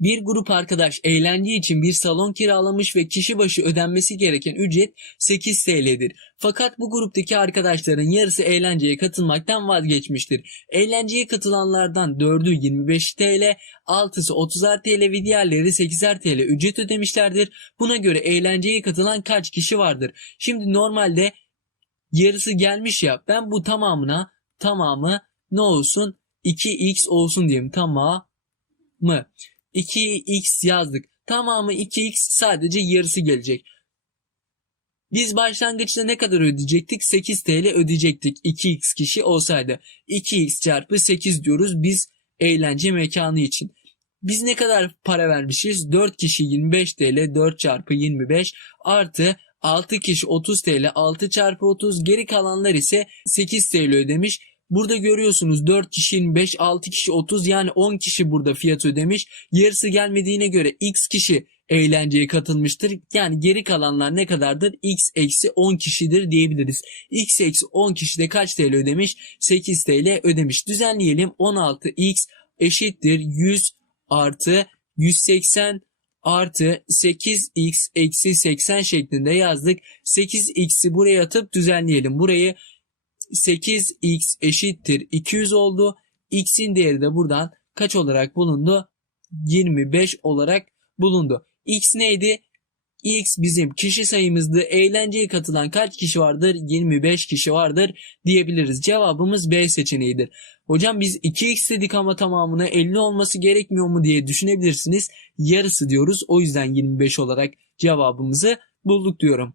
Bir grup arkadaş eğlence için bir salon kiralamış ve kişi başı ödenmesi gereken ücret 8 TL'dir. Fakat bu gruptaki arkadaşların yarısı eğlenceye katılmaktan vazgeçmiştir. Eğlenceye katılanlardan 4'ü 25 TL, 6'sı 30'ar TL ve diğerleri 8'er TL ücret ödemişlerdir. Buna göre eğlenceye katılan kaç kişi vardır? Şimdi normalde yarısı gelmiş ya ben bu tamamına tamamı ne olsun 2x olsun diyeyim tamamı 2x yazdık. Tamamı 2x sadece yarısı gelecek. Biz başlangıçta ne kadar ödeyecektik? 8 TL ödeyecektik 2x kişi olsaydı. 2x çarpı 8 diyoruz biz eğlence mekanı için. Biz ne kadar para vermişiz? 4 kişi 25 TL 4 çarpı 25 artı 6 kişi 30 TL 6 çarpı 30 geri kalanlar ise 8 TL ödemiş. Burada görüyorsunuz 4 kişi 25 6 kişi 30 yani 10 kişi burada fiyat ödemiş. Yarısı gelmediğine göre x kişi eğlenceye katılmıştır. Yani geri kalanlar ne kadardır? x eksi 10 kişidir diyebiliriz. x eksi 10 kişi de kaç TL ödemiş? 8 TL ödemiş. Düzenleyelim 16x eşittir 100 artı 180 artı 8x eksi 80 şeklinde yazdık. 8x'i buraya atıp düzenleyelim. Burayı 8x eşittir 200 oldu. x'in değeri de buradan kaç olarak bulundu? 25 olarak bulundu. x neydi? x bizim kişi sayımızdı. Eğlenceye katılan kaç kişi vardır? 25 kişi vardır diyebiliriz. Cevabımız B seçeneğidir. Hocam biz 2x dedik ama tamamına 50 olması gerekmiyor mu diye düşünebilirsiniz. Yarısı diyoruz. O yüzden 25 olarak cevabımızı bulduk diyorum.